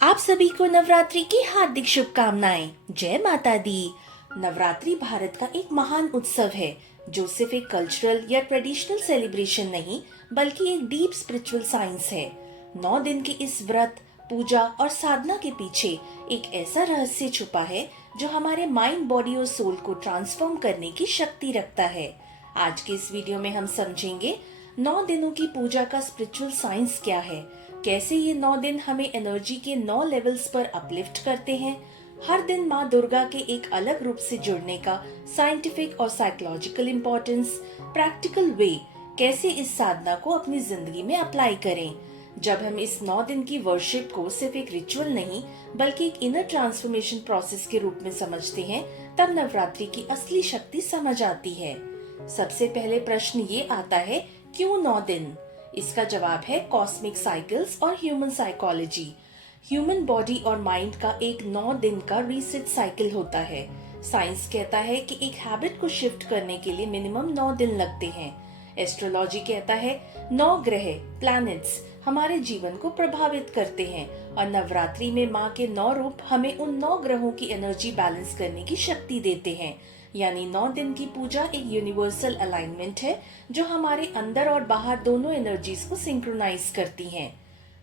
आप सभी को नवरात्रि की हार्दिक शुभकामनाएं। जय माता दी। नवरात्रि भारत का एक महान उत्सव है जो सिर्फ एक कल्चरल या ट्रेडिशनल सेलिब्रेशन नहीं बल्कि एक डीप स्पिरिचुअल साइंस है। 9 दिन के इस व्रत, पूजा और साधना के पीछे एक ऐसा रहस्य छुपा है जो हमारे माइंड, बॉडी और सोल को ट्रांसफॉर्म करने की शक्ति रखता है। आज के इस वीडियो में हम समझेंगे 9 दिनों की पूजा का स्पिरिचुअल साइंस क्या है, कैसे ये 9 दिन हमें एनर्जी के 9 लेवल्स पर अपलिफ्ट करते हैं, हर दिन माँ दुर्गा के एक अलग रूप से जुड़ने का साइंटिफिक और साइकोलॉजिकल इम्पोर्टेंस, प्रैक्टिकल वे कैसे इस साधना को अपनी जिंदगी में अप्लाई करें। जब हम इस 9 दिन की वर्शिप को सिर्फ एक रिचुअल नहीं बल्कि एक इनर ट्रांसफॉर्मेशन प्रोसेस के रूप में समझते हैं, तब नवरात्रि की असली शक्ति समझ आती है। सबसे पहले प्रश्न ये आता है, क्यों 9 दिन? इसका जवाब है कॉस्मिक साइकिल्स और ह्यूमन साइकोलॉजी। ह्यूमन बॉडी और माइंड का एक 9 दिन का रीसेट साइकिल होता है। साइंस कहता है कि एक हैबिट को शिफ्ट करने के लिए मिनिमम 9 दिन लगते हैं। एस्ट्रोलॉजी कहता है 9 ग्रह, प्लैनेट्स हमारे जीवन को प्रभावित करते हैं और नवरात्रि में माँ के 9 रूप हमें उन 9 ग्रहों की एनर्जी बैलेंस करने की शक्ति देते हैं। यानी 9 दिन की पूजा एक यूनिवर्सल अलाइनमेंट है जो हमारे अंदर और बाहर दोनों एनर्जीज को सिंक्रोनाइज करती हैं।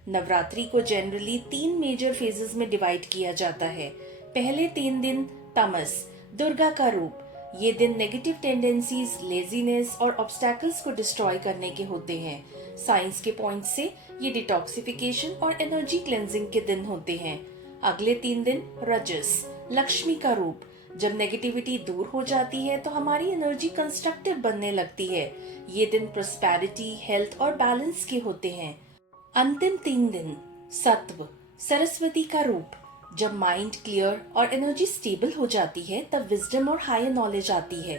नवरात्रि को जनरली 3 मेजर फेजेस में डिवाइड किया जाता है। पहले 3 दिन तमस, दुर्गा का रूप। ये दिन नेगेटिव टेंडेंसीज, लेजीनेस और ऑब्स्टैकल्स को डिस्ट्रॉय करने के होते हैं। साइंस के पॉइंट से ये डिटॉक्सिफिकेशन और एनर्जी क्लेंजिंग के दिन होते हैं। अगले 3 दिन रजस, लक्ष्मी का रूप। जब नेगेटिविटी दूर हो जाती है तो हमारी एनर्जी कंस्ट्रक्टिव बनने लगती है। ये दिन प्रोस्पेरिटी, हेल्थ और बैलेंस के होते हैं। अंतिम 3 दिन सत्व, सरस्वती का रूप। जब माइंड क्लियर और एनर्जी स्टेबल हो जाती है तब विजडम और हायर नॉलेज आती है।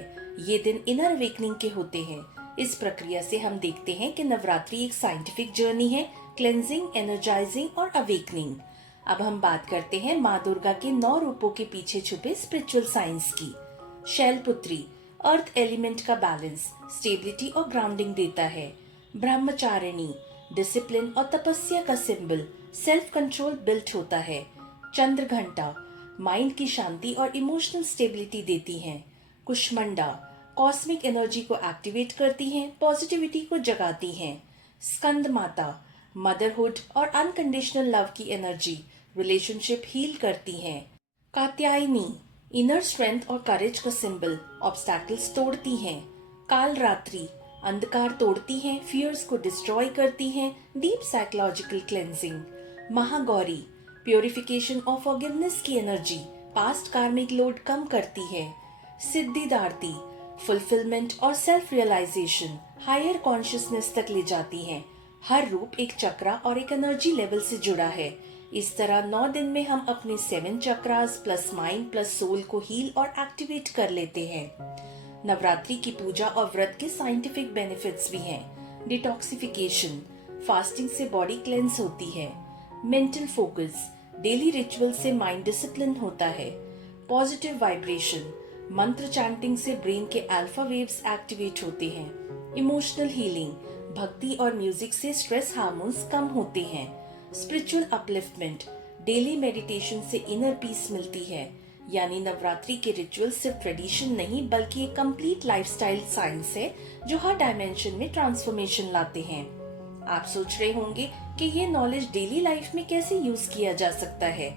ये दिन इनर अवेकनिंग के होते हैं। इस प्रक्रिया से हम देखते हैं कि नवरात्रि एक साइंटिफिक जर्नी है, क्लेंजिंग, एनर्जाइजिंग और अवेकनिंग। अब हम बात करते हैं माँ दुर्गा के 9 रूपों के पीछे छुपे स्पिरिचुअल साइंस की। शैलपुत्री, अर्थ एलिमेंट का बैलेंस, स्टेबिलिटी और ग्राउंडिंग देता है। ब्रह्मचारिणी, डिसिप्लिन और तपस्या का सिंबल, सेल्फ कंट्रोल बिल्ट होता है। चंद्र घंटा, माइंड की शांति और इमोशनल स्टेबिलिटी देती हैं। कुष्मंडा, कॉस्मिक एनर्जी को एक्टिवेट करती हैं, पॉजिटिविटी को जगाती हैं। स्कंद माता, मदरहुड और अनकंडीशनल लव की एनर्जी, रिलेशनशिप हील करती हैं। कात्यायनी, इनर स्ट्रेंथ और करेज का सिंबल, ऑब्स्टैकल्स तोड़ती हैं। काल रात्रि, अंधकार तोड़ती हैं, फियर्स को डिस्ट्रॉय करती हैं, deep psychological cleansing. Mahagauri, purification और फॉरगिवनेस की एनर्जी, पास्ट कार्मिक लोड कम करती है। सिद्धिदार्थी, फुलफिलमेंट और सेल्फ रियलाइजेशन, हायर कॉन्शियसनेस तक ले जाती हैं। हर रूप एक चक्रा और एक एनर्जी लेवल से जुड़ा है। इस तरह 9 दिन में हम अपने 7 chakras plus mind plus soul को हील और एक्टिवेट कर लेते हैं। नवरात्रि की पूजा और व्रत के साइंटिफिक बेनिफिट्स भी हैं। डिटॉक्सिफिकेशन, फास्टिंग से बॉडी क्लेंस होती है। मेंटल फोकस, डेली रिचुअल से माइंड डिसिप्लिन होता है। पॉजिटिव वाइब्रेशन, मंत्र चैंटिंग से ब्रेन के अल्फा वेव्स एक्टिवेट होते हैं। इमोशनल हीलिंग, भक्ति और म्यूजिक से स्ट्रेस हार्मोन्स कम होते हैं। स्पिरिचुअल अपलिफ्टमेंट, डेली मेडिटेशन से इनर पीस मिलती है। यानी नवरात्रि के रिचुअल सिर्फ ट्रेडिशन नहीं बल्कि एक कंप्लीट लाइफस्टाइल साइंस है जो हर डायमेंशन में ट्रांसफॉर्मेशन लाते हैं। आप सोच रहे होंगे कि ये नॉलेज डेली लाइफ में कैसे यूज किया जा सकता है।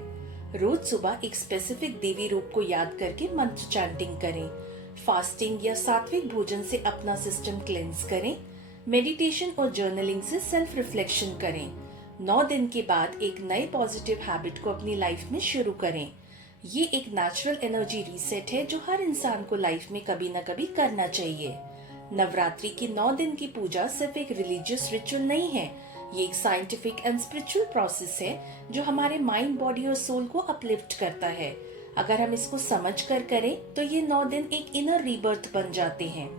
रोज सुबह एक स्पेसिफिक देवी रूप को याद करके मंत्र चैंटिंग करें। फास्टिंग या सात्विक भोजन से अपना सिस्टम क्लेंस करें। मेडिटेशन और जर्नलिंग से सेल्फ रिफ्लेक्शन करें। 9 दिन के बाद एक नए पॉजिटिव हैबिट को अपनी लाइफ में शुरू करें। ये एक नेचुरल एनर्जी रीसेट है जो हर इंसान को लाइफ में कभी न कभी करना चाहिए। नवरात्रि की 9 दिन की पूजा सिर्फ एक रिलीजियस रिचुअल नहीं है, ये एक साइंटिफिक एंड स्पिरिचुअल प्रोसेस है जो हमारे माइंड, बॉडी और सोल को अपलिफ्ट करता है। अगर हम इसको समझ कर करें तो ये 9 दिन एक इनर रीबर्थ बन जाते हैं।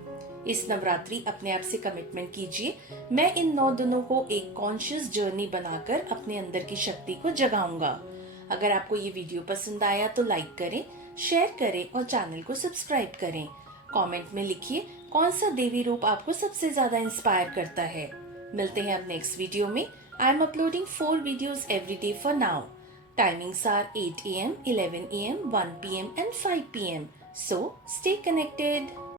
इस नवरात्रि अपने आप से कमिटमेंट कीजिए, मैं इन 9 दिनों को एक कॉन्शियस जर्नी बनाकर अपने अंदर की शक्ति को जगाऊंगा। अगर आपको ये वीडियो पसंद आया तो लाइक करें, शेयर करें और चैनल को सब्सक्राइब करें। कमेंट में लिखिए कौन सा देवी रूप आपको सबसे ज्यादा इंस्पायर करता है। मिलते हैं अब नेक्स्ट वीडियो में। I am uploading 4 videos every day for now. Timings are 8 a.m., 11 a.m., 1 p.m., and 5 p.m. So stay connected.